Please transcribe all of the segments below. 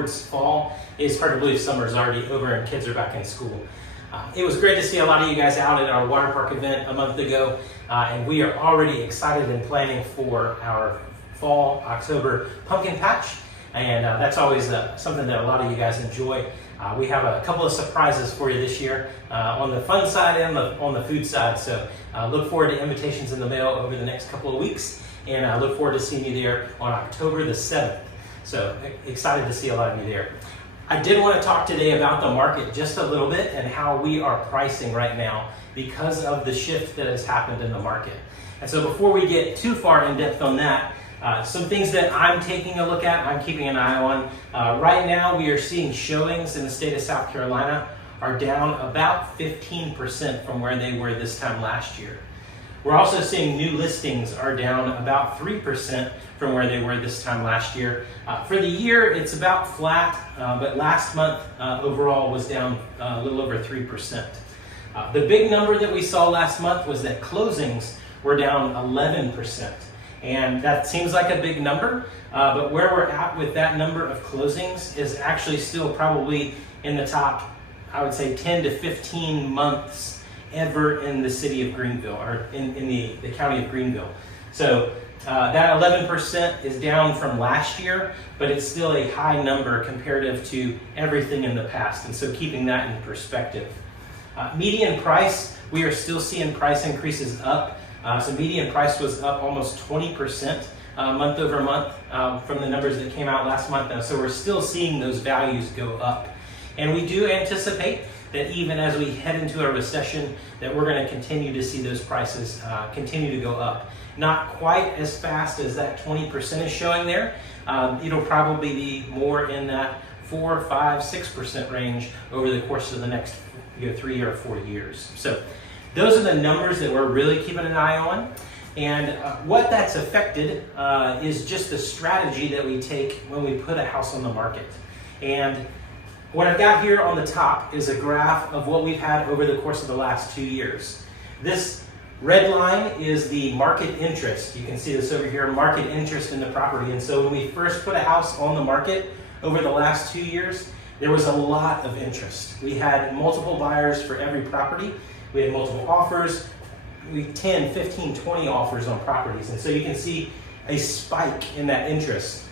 towards fall, it's hard to believe summer's already over and kids are back in school. It was great to see a lot of you guys out at our water park event a month ago, and we are already excited and planning for our fall, October pumpkin patch, and that's always something that a lot of you guys enjoy. We have a couple of surprises for you this year on the fun side and on the food side, so look forward to invitations in the mail over the next couple of weeks, and I look forward to seeing you there on October the 7th. So excited to see a lot of you there. I did want to talk today about the market just a little bit and how we are pricing right now because of the shift that has happened in the market. And so before we get too far in depth on that, some things that I'm taking a look at, I'm keeping an eye on. Right now we are seeing showings in the state of South Carolina are down about 15% from where they were this time last year. We're also seeing new listings are down about 3% from where they were this time last year. For the year, it's about flat, but last month overall was down a little over 3%. The big number that we saw last month was that closings were down 11%. And that seems like a big number, but where we're at with that number of closings is actually still probably in the top, I would say 10 to 15 months ever in the city of Greenville, or in the county of Greenville. So that 11% is down from last year, but it's still a high number comparative to everything in the past. And so keeping that in perspective. Median price, we are still seeing price increases up. So median price was up almost 20% month over month from the numbers that came out last month. And so we're still seeing those values go up. And we do anticipate that even as we head into a recession, that we're going to continue to see those prices continue to go up. Not quite as fast as that 20% is showing there. It'll probably be more in that 4, 5, 6% range over the course of the next 3 or 4 years. So those are the numbers that we're really keeping an eye on. And what that's affected is just the strategy that we take when we put a house on the market. And what I've got here on the top is a graph of what we've had over the course of the last 2 years. This red line is the market interest. You can see this over here, market interest in the property. And so when we first put a house on the market over the last 2 years, there was a lot of interest. We had multiple buyers for every property. We had multiple offers. We had 10, 15, 20 offers on properties. And so you can see a spike in that interest.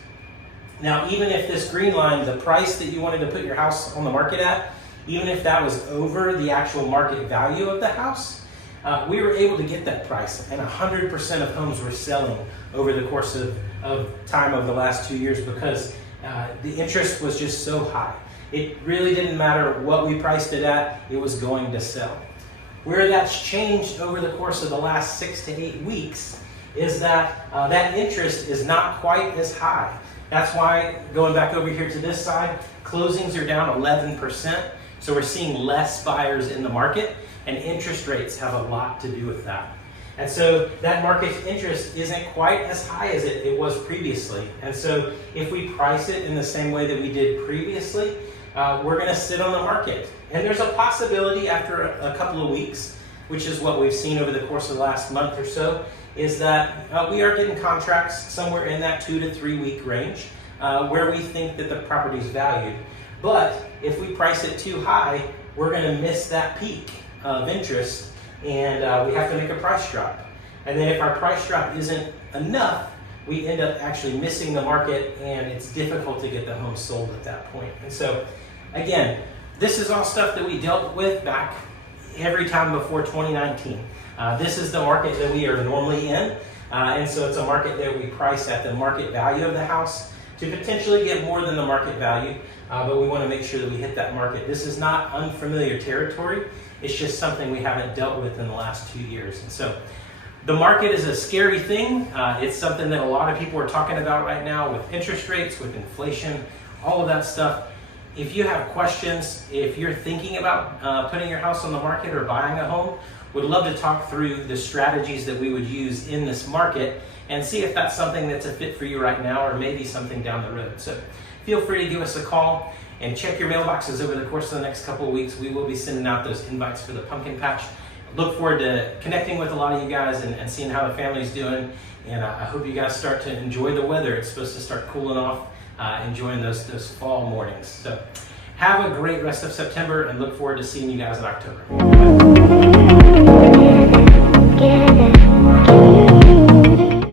Now, even if this green line, the price that you wanted to put your house on the market at, even if that was over the actual market value of the house, we were able to get that price. And 100% of homes were selling over the course of time of the last 2 years because the interest was just so high. It really didn't matter what we priced it at, it was going to sell. Where that's changed over the course of the last 6 to 8 weeks is that that interest is not quite as high. That's why, going back over here to this side, closings are down 11%. So we're seeing less buyers in the market, and interest rates have a lot to do with that. And so that market interest isn't quite as high as it was previously. And so if we price it in the same way that we did previously, we're going to sit on the market. And there's a possibility after a couple of weeks, which is what we've seen over the course of the last month or so, is that we are getting contracts somewhere in that 2 to 3 week range where we think that the property is valued. But if we price it too high, we're going to miss that peak of interest, and we have to make a price drop. And then if our price drop isn't enough, we end up actually missing the market, and it's difficult to get the home sold at that point. And so, again, this is all stuff that we dealt with back every time before 2019. This is the market that we are normally in, and so it's a market that we price at the market value of the house to potentially get more than the market value, but we want to make sure that we hit that market. This is not unfamiliar territory. It's just something we haven't dealt with in the last 2 years. And so the market is a scary thing. It's something that a lot of people are talking about right now with interest rates, with inflation, all of that stuff. If you have questions, if you're thinking about putting your house on the market or buying a home, would love to talk through the strategies that we would use in this market and see if that's something that's a fit for you right now or maybe something down the road. So feel free to give us a call and check your mailboxes over the course of the next couple of weeks. We will be sending out those invites for the pumpkin patch, look forward to connecting with a lot of you guys and seeing how the family's doing. And I hope you guys start to enjoy the weather. It's supposed to start cooling off, enjoying those fall mornings. So have a great rest of September and look forward to seeing you guys in October.